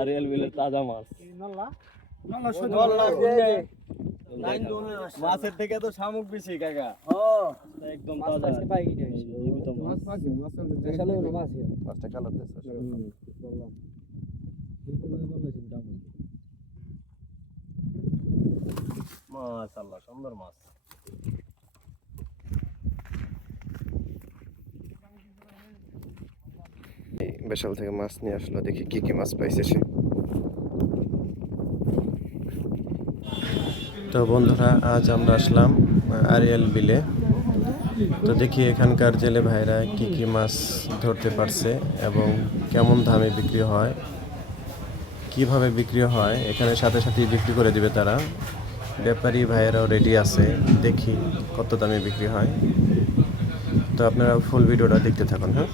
Arial বিলের তাজা মাছ। মাছের থেকে তো শামুক বেশি কাকা। একদম তাজা জীবিত মাছ। মাছটা কালার দিচ্ছে। মাশাআল্লাহ সুন্দর মাছ। বেশাল থেকে মাছ নিয়ে আসলো, দেখি কি কি মাছ পাইছে সে। তো বন্ধুরা, আজ আমরা আসলাম আরিয়াল বিলে। তো দেখি এখানকার জেলে ভাইরা কি কি মাছ ধরতে পারছে এবং কেমন দামে বিক্রি হয়, কিভাবে বিক্রি হয়। এখানে সাথে সাথেই বিক্রি করে দিবে তারা। ব্যাপারী ভাইয়েরাও রেডি আছে, দেখি কত দামে বিক্রি হয়। তো আপনারা ফুল ভিডিওটা দেখতে থাকুন। হ্যাঁ,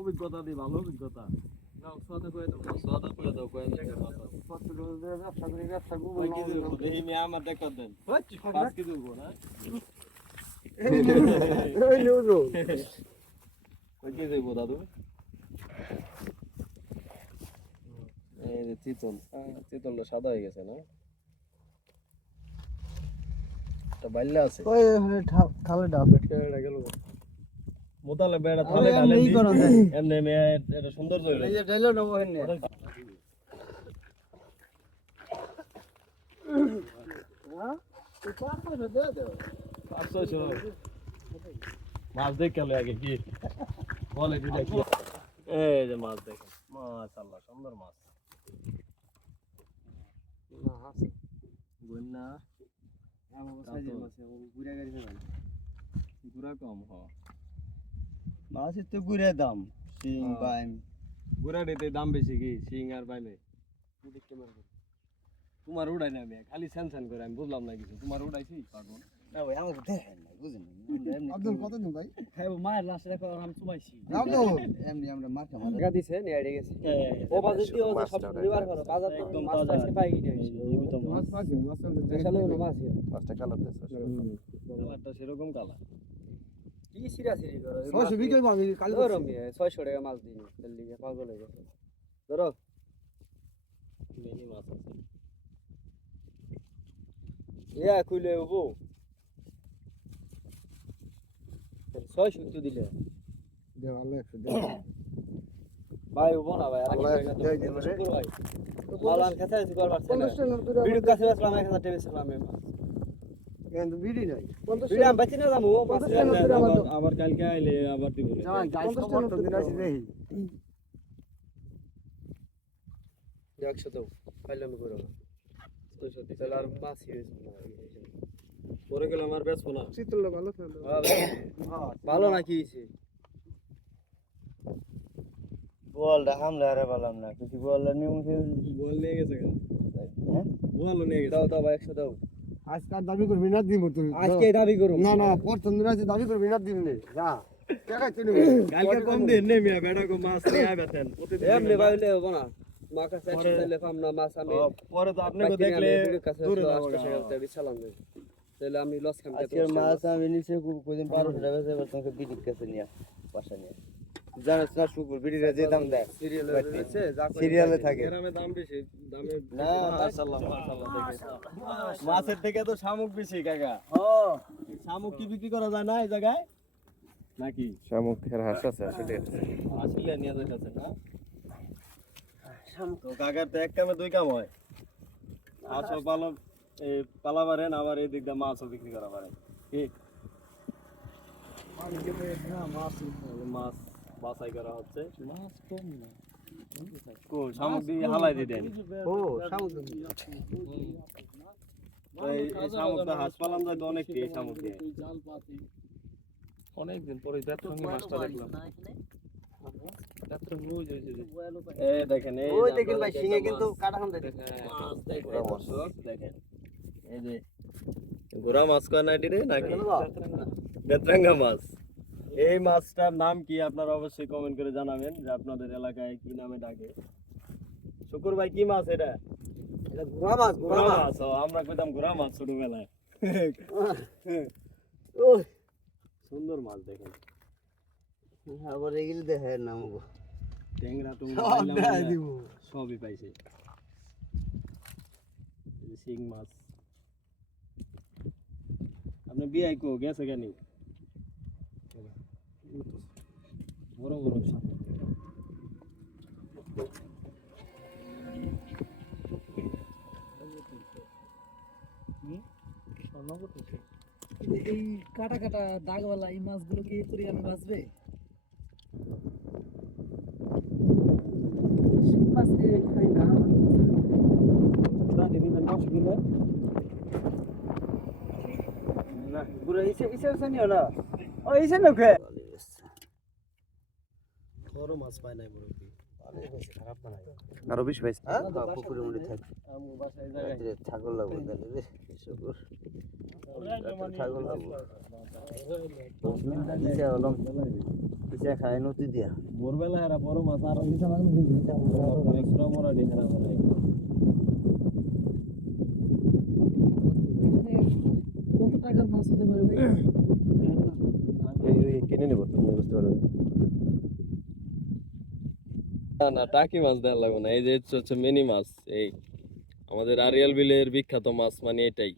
অভিজ্ঞতা দিই, ভালো অভিজ্ঞতা। আমার দেখা দেন দাদু চিতলটা সাদা হয়ে গেছে না, বাইল্লা আছে খালে ডাব গেল মোতালে বেড়া থালে ঢালে এমনি এটা সুন্দর হইলো এই যে ঢাইলো না ওখানে মাছ দেখলে আগে কি বলে দিলে কি এই যে মাছ দেখেন, মাশাআল্লাহ সুন্দর মাছ। না হাসি গুন্না আমার সাইজের মাছ এবং গুড়া গাড়ি ফেলান গুড়া কম হ মাছের তো গুড়া দাম শিং বাইম গুড়া রেতে দাম বেশি কি শিং আর বাইমে তোমার উড়াই না আমি খালি স্যান করে আমি বুঝলাম না কিছু। তোমার উড়াইছি পাগল না ভাই আমাকে দেখেন না বুঝেন আব্দুল কত দিন ভাই হ্যাঁ মায়ের লাশ রেখে আমি চুমাইছি আব্দুল এমনি আমরা মার খাওয়া টাকা দিছে নিয়ে আইড়ে গেছে ও বাজে কি ও সব পরিবার করো বাজার একদম তাজা পাই না জীবিত মাছ পাইছি মাছ দেশালে মাছ মাছটা কালার দিছে কালারটা সেরকম কালার কি সিরাসিরি করো 600 বিকেল আমি কাল করো আমি 600 টাকা মাছ দিই জলদি পাগল হয়ে গেছে ধরো মেনি মাছ আছে ইয়া কইলে ওবো 600 তো দিলে দে আল্লাহ 100 দে ভাই ওবো না ভাই আর কি ভাই মালান কাছে আছে কর পারছে না ভিডিও কাছে আসলাম 1000 টাকা আসলাম আমি কিন্তু ভিডিও নাই 50 ভিডিও আমি বাঁচি না যাবো আবার কালকে আইলে আবার দিব না 50 টাকা তো দিন আসি দেই 100 দাও পাইলাম করো না 600 দিতে আর মাছ হইছে না পরে গেল আমার বেশ না শীতলটা ভালো থাকে ভালো না কি হইছে বলটা হামলা আরে বললাম না কিছু বললা নিউ বল নিয়ে গেছে হ্যাঁ বল নিয়ে গেছে দাও ভাই 100 দাও আজকে দাবি করবি না দিব তুই আজকে দাবি করব না না প্রথম দিন আছে দাবি করবি না দিবি না যা টাকা চলে কালকে কম দিন নে মিয়া বেড়া কো মাছ নিয়ে আইবেন এমনি ভাইলে হবে না মা কাছে চাইলে ফাম না মাছ আমি পরে তো আপনি কো দেখলে দূরে আসতে বিছালাম তাহলে আমি লস খাম আজকে মাছ আমি নিচে কইদিন 1200 টাকা আছে এবার তোমাকে বিড়ি কাছে নিয়া বাসা নিয়া জানাস না সুপুর বিড়ির যে দাম দেয় সিরিয়ালে থাকে গ্রামে দাম বেশি দামে না মাশাআল্লাহ দেখে মাছের থেকে তো শামুক বেশি কাকা শামুক কি বিক্রি করা যায় না এই জায়গায় নাকি শামুক এর হাঁস আছে আসলে নিয়ে যাচ্ছে না শামুক তো কাকার তো এক কামে দুই কাম হয় আসো পালো এই পালা পারেন আবার এই দিকটা মাছও বিক্রি করা পারেন কি মাছ বাছাই করা হচ্ছে মাছ কম না কোন শামুক দিয়ে হালাই দিতেন ও শামুক এই শামুকটা হাঁস পালাম যায় তো অনেক কি শামুক দিয়ে জাল পাতি অনেক দিন পরে বেতরঙ্গি মাছটা দেখলাম বেতরঙ্গি ওই যে এই দেখেন ওই দেখেন ভাই শিঙে কিন্তু কাটা খান দেখেন দেখেন এই যে গোরা মাছ কয় না দিরে নাকি বেতরঙ্গা মাছ এই মাছটার নাম কি আপনারা অবশ্যই কমেন্ট করে জানাবেন যে আপনাদের এলাকায় কি নামে ডাকে। শুকুর ভাই কি মাছ এটা? এটা ঘোড়া মাছ, ঘোড়া মাছ। ও, আমরা কইতাম ঘোড়া মাছ ছোটবেলায়। ওই সুন্দর মাছ দেখেন। আবার এগুলো দেখে নাম গো। ট্যাংরা তো সব দেখাই দিব। সবই পাইছে। এই যে শিং মাছ। আপনি বিয়ে কো গেছে কেন? বড় বড় সাপ। এই কাটা কাটা দাগওয়ালা এই মাছগুলো কি পরিমাণে বাঁচবে? শিং মাছ খাই না। না, পুরো ইসে নিও না। ও ইসে না কে? বড় মাছ পায় নাই বড় কি। খারাপ বানাই। আরো বেশি পাইছে। হ্যাঁ পুকুরের মধ্যে থাকে আমু বাসায় জায়গা। ছাগল লাগবে তাহলে রে শুকুর ছাগল লাগবে ইচ্ছা হলাম ইচ্ছা খায় নদী দিয়া ভোরবেলা এরা বড় মাছ আর ইসে মাছ দিছে। পুরো মোরা ডি খারাপ বানাই। কত টাকার মাছ হতে পারে ভাই? এই কিনে নেব তুমি বুঝতে পারবে। না না টাকি মাছ দেওয়া লাগবে না। এই যে হচ্ছে মিনি মাছ। এই আমাদের আরিয়াল বিলের বিখ্যাত মাছ মানে এটাই।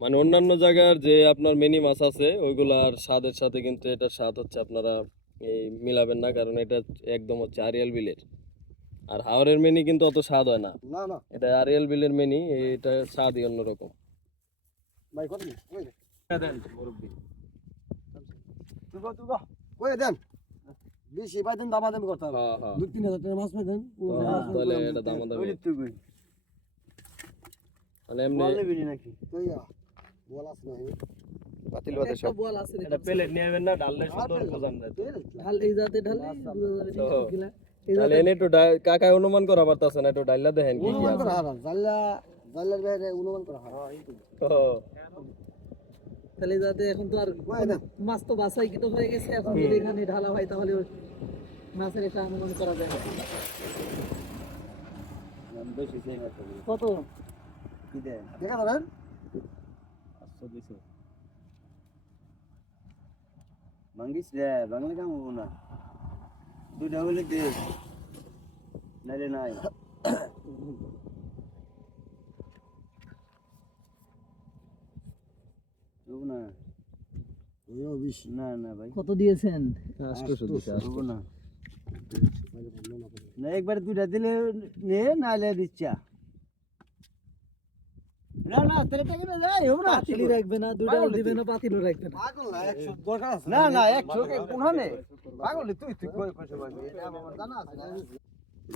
মানে অন্যান্য জায়গার যে আপনার মিনি মাছ আছে ওইগুলার স্বাদের সাথে কিন্তু এটার স্বাদ হচ্ছে আপনারা এই মিলাবেন না, কারণ এটা একদম হচ্ছে আরিয়াল বিলের। আর হাওরের মিনি কিন্তু অত স্বাদ হয় না। না না এটা আরিয়াল বিলের মিনি, এটা স্বাদই অন্যরকম। ভাই কত ওই দেন মুরব্বি। তুগো কই দেন বেশি পাই দেন দামা দামি করতে হবে হ্যাঁ হ্যাঁ 2-3 হাজার টাকা মাছ পাই দেন তাহলে এটা দামাদামি। মানে এমনি বিলি নাকি তুইয়া বল আছে না পাতিল বাদে একটা সব বল আছে রে। এটা প্লেট নিয়ে যাবেন না, ডাললে সুন্দর বোঝান যায়। ঢাল এই জাতে ঢালে গিলা এই তাহলে এনে একটু কাকায় অনুমান করা পারতাছে না, একটু ডাইলা দেখেন কি কি অনুমান আছে। করা হারাম জাল্লার বাইরে অনুমান করা হারাম ও, তাহলে যাতে এখন তো আর কই দেন মাছ তো বাছাই কিন্তু হয়ে গেছে, এখন যদি এখানে ঢালা হয় তাহলে ওই মাছের একটা অনুমান করা যায় না। বেশি সেই না তো। কত? কি দেন দেখা যাবেন 500 দিছে। মাঙ্গিস রে বাংলা কাম হবো না দুইটা হলে দে নাইলে নাই হবো না না না ভাই কত দিয়েছেন? 800 দিছে। হবো না না একবার দুইটা দিলে নে নাইলে দিচ্ছা না না তেরে টাকা না যাই হবো না পাতিলি রাখবে না, দুইটা দিবে না, পাতিলও রাখবে না। পাগল না 100 দরকার আছে না না 100 কে কোনখানে পাগল তুই তুই কই কইছ ভাই এটা আমার জানা আছে না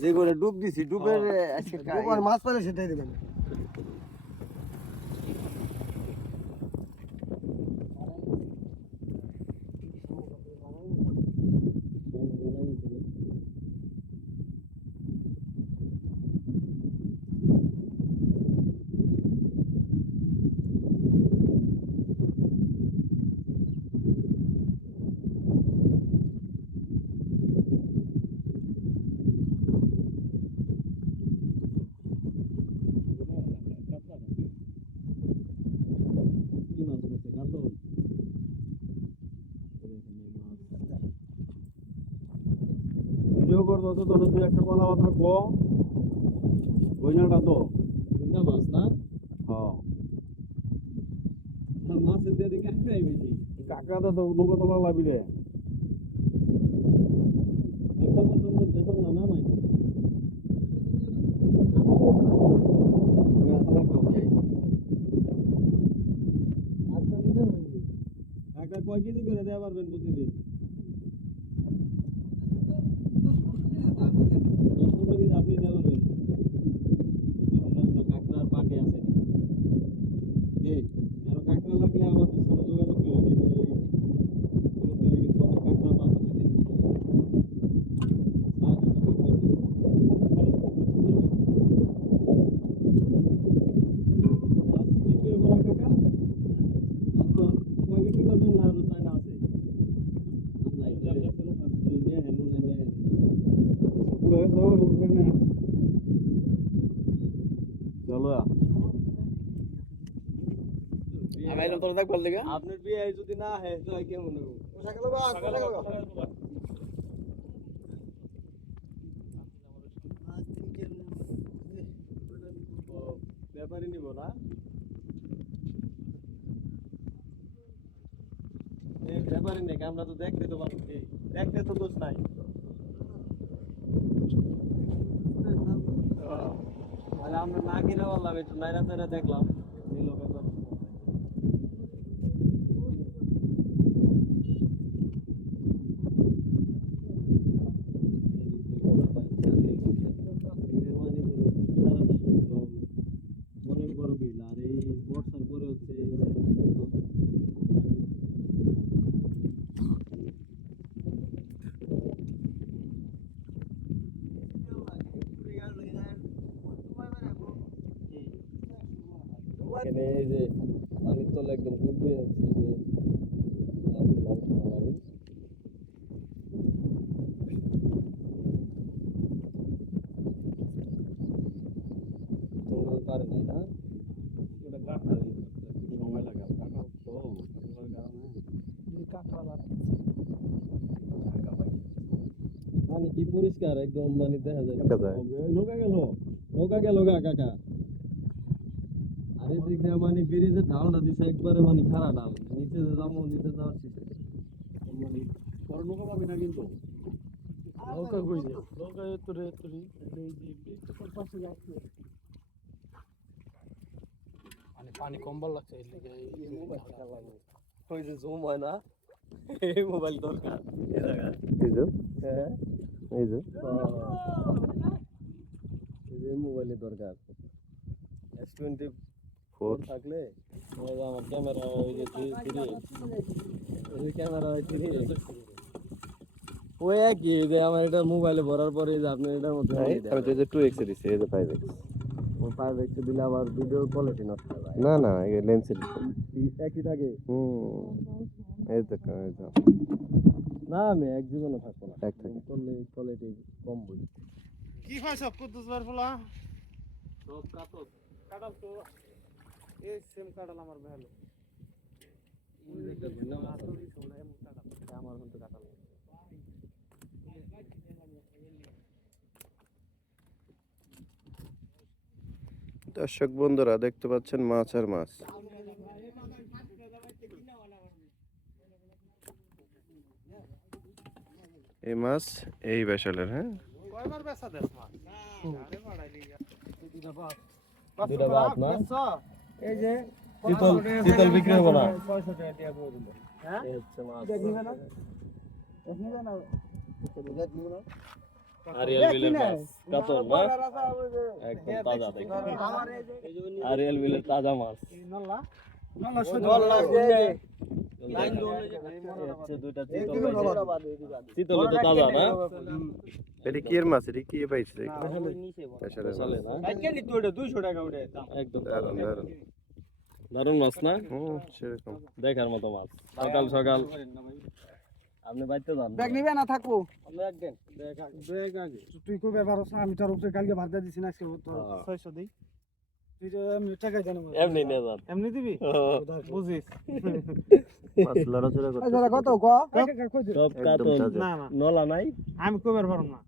যে করে ডুব দিছি ডুবের আজকে ডুবার মাছ পালে সেটাই দিবেন কি মাছ বলছে? কাতল? ভিডিও করতো তো তোর তুই একটা কথাবার্তা কো বইনাটা তো বুঝলা মাছ না? হ্যাঁ মাছের দিয়ে দেখে কাকড়াই বেশি। কাকা তো নৌকা তোলা লাভি রে একটা পর্যন্ত বেতন না না নাকি? একটা কয় কেজি করে দেওয়া পারবেন প্রতিদিন? 10-15 কেজি আপনি দেওয়া পারবেন? কাঁকড়ার পাটি আছে নি? কারো কাঁকড়া লাগলে আমাদের সাথে যোগাযোগ করুন। কিন্তু অনেক কাঁকড়া পাওয়া প্রতিদিন বিক্রি করবেন না আরো চাই না আছে? চলো আপনার বিয়ে যদি না হয় তো কেমন হবে? ব্যাপারই নিব না ব্যাপারই নেই আমরা তো দেখতে তো পারছি দেখতে তো দোষ নাই তাহলে আমরা না কিনে বললাম একটু নাইরা তাইরা দেখলাম নিল ব্যাপার অনেক বড় বিল আর এই বর্ষার পরে হচ্ছে এখানে এই যে পানির তলে একদম ডুবে যাচ্ছে এই যে মাছগুলো উঠানো লাগে তোমরা পারে নাই না পানি কি পরিষ্কার একদম মানে দেখা যায় নৌকা গেল গা কাকা আরে দিক দিয়ে মানে ব্রিজের ঢালটা দিছে একবারে মানে খাড়া ঢাল নিচে যে যাবো নিচে যাওয়ার চেষ্টা মানে বড় নৌকা পাবি না কিন্তু নৌকা কই যে নৌকা তোরে এই যে পাশে যাচ্ছে মানে পানি কম্বল লাগছে এর লিগে এই মোবাইল চালাবো ওই যে জুম হয় না এই মোবাইল দরকার এই জায়গায় এই যে হ্যাঁ এই যে এই যে মোবাইলের দরকার S24 থাকলে ওই যে আমার ক্যামেরা ওই যে 3 এই ক্যামেরা ওই 3 ওই একই যে আমার এটা মোবাইলে ভরার পরে যে আপনি এটার মধ্যে আমি তো এই যে 2x এ দিছি এই যে 5x ওই 5x দিলে আবার ভিডিও কোয়ালিটি নষ্ট হয় না না এই লেন্সের একই থাকে এই দেখো এই যে না আমি এক জীবনে থাকবো না এক থাকে করলে কোয়ালিটি কম বই কি হয় সব কুদ্দুস বার ফলা সব কাতল কাটাল তো এই সেম কাটাল আমার ভালো আমার কিন্তু কাটাল দর্শক বন্ধুরা দেখতে পাচ্ছেন মাছ আর মাছ এই মাছ এই বেশালের হ্যাঁ কয়বার বেচা দেস মাছ আরে বাড়াইলি দুইটা ভাত না এই যে শীতল বিক্রি হবে না 600 টাকা দিয়া বই দিল হ্যাঁ এই হচ্ছে মাছ দেখনিবে না দেখনিবে না আরিয়াল বিলের মাছ কাতল না একদম তাজা দেখো আরিয়াল বিলের তাজা মাছ নল্লা শীতল তো তাজা না এটা কি এর মাছ এটা কি পাইছে বেশালের মাছ একদম দারুণ দারুণ দারুণ মাছ না সেরকম দেখার মতো মাছ সকাল সকাল আপনি বাইতে যান ব্যাগ নিবে না থাকবো একদিন দেখ আগে তুই কই ব্যাপার আছে আমি তোর উপরে কালকে ভাত দিয়ে দিছি না আজকে তো 600 দেই তুই তো এমনি টাকা জানো এমনি নিয়ে যান এমনি দিবি বুঝিস মাছ লড়াচড়া করতে এই কত ক সব কাতল না না নলা নাই আমি কইবার পারম না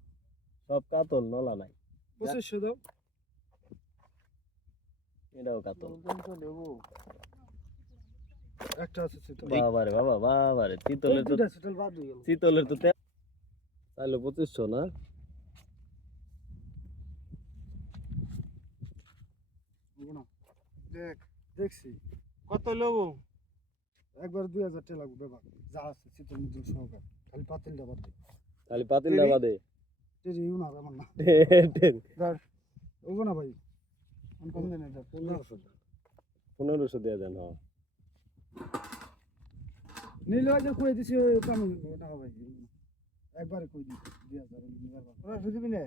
সব কাতল নলা নাই 2500 দাও এটাও কাতল একটা আছে সেটা বাবারে বাবারে চিতলের তো সেটাল বাদ হয়ে গেল চিতলের তো তাইলে 2500 না দেখ দেখছি কত লবো একবার 2000 টাকা লাগবে বাবা যা আছে শীতের মধ্যে সহকার খালি পাতিলটা বাদ খালি পাতিলটা বাদে তেরি ইউ না আমার না ধর ওগো না ভাই আমি কম দেন এটা 1500 দিয়ে দেন হ্যাঁ নীল ভাই যে কই দিছি আমি ওটা ভাই একবারে কই দিছি 2000 নিবার বাবা ওরা বুঝবি না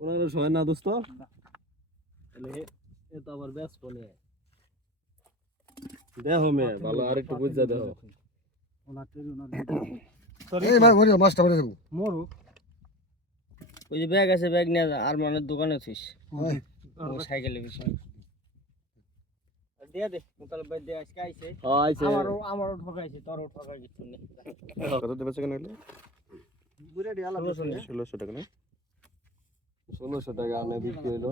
1500 হয় না দোস্ত তাহলে এ তো আবার ব্যস্ত নে দেখো মে ভালো আরেকটু বুঝা দেখো ওনা তেরি ওনা এই ভাই ওরে মাছটা মেরে দেবো মরুক ওই যে ব্যাগ আছে ব্যাগ নিয়ে যা আর মানে দোকানে আছিস সাইকেলে বেশি দিয়া দে মোতালেব ভাই দিয়ে আজকে আইছে আমারও ঠকাইছে তোরও ঠকাই কিছু নেই কত দেবে সেখানে হলে বুড়া ডি আলা 1600 টাকা না 1600 টাকা আনে বিক্রি হলো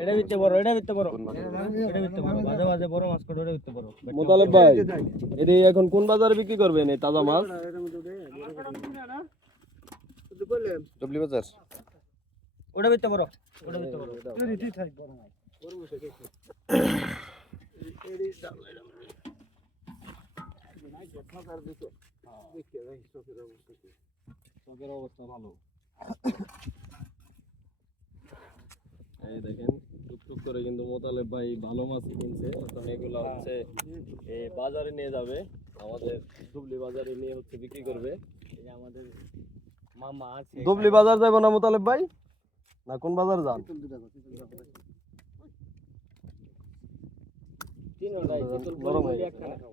এটা বিতে বড় এটা বিতে বড় মাঝে মাঝে বড় মাছ করে বিতে বড় মোতালেব ভাই এটা এখন কোন বাজারে বিক্রি করবেন এই তাজা মাছ ডবলি বাজার ওটা বিতে বড় ওটা বিতে বড় রিটি থাক বড় মাছ চকের অবস্থা ভালো এই দেখেন টুকটুক করে কিন্তু মোতালেব ভাই ভালো মাছ কিনছে এখন এগুলো হচ্ছে এই বাজারে নিয়ে যাবে আমাদের দুবলি বাজারে নিয়ে হচ্ছে বিক্রি করবে এই আমাদের মামা আছে দুবলি বাজার যাবো না মোতালেব ভাই না কোন বাজার যান তিনটাই তেতুল গরম হয়ে বড় গেছে, একটা খাও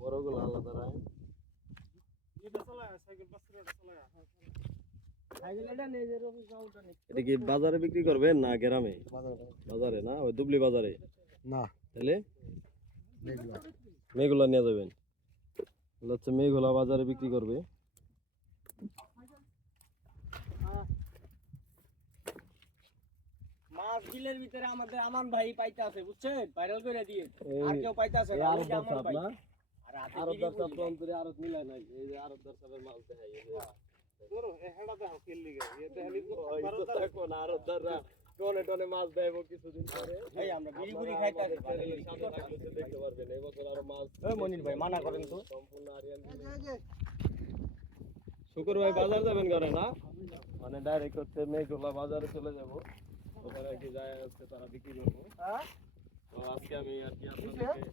বড়গুলো আলাদা রায় সাইকেলটা নিয়ে যে রবি যাওটা নে এটা কি বাজারে বিক্রি করবেন না গ্রামে বাজারে না ওই দুবলি বাজারে না তাহলে মেঘলা মেঘগুলা নিয়ে যাবেন এগুলো হচ্ছে মেঘগুলা বাজারে বিক্রি করবে মাছ বিলের ভিতরে আমাদের আমান ভাই পাইতে আছে বুঝছেন ভাইরাল করে দিয়ে আর কেউ পাইতে আছে না ওই যে আমান ভাই আর হাতে আরো বিড়ি দরকার বুঝি। তো অন্তরে আরো মিলাই নাই এই যে আরো দরকারের মাল দেখাই এই যে আরো দররা টনে টনে মাছ দেবো কিছুদিন পরে এই আমরা বিড়ি বুড়ি খাইতে আছি সামনে থাকলে দেখতে পারবেন এই বছর আরো মাছ ওই মনির ভাই মানা করেন তো সম্পূর্ণ আরিয়ান শুক্র ভাই বাজার যাবেন ঘরে না মানে ডাইরেক্ট হচ্ছে মেঘলা বাজারে চলে যাব ওখানে কি যায় হচ্ছে তারা বিক্রি করবো তো আজকে আমি আর কি আপনাদেরকে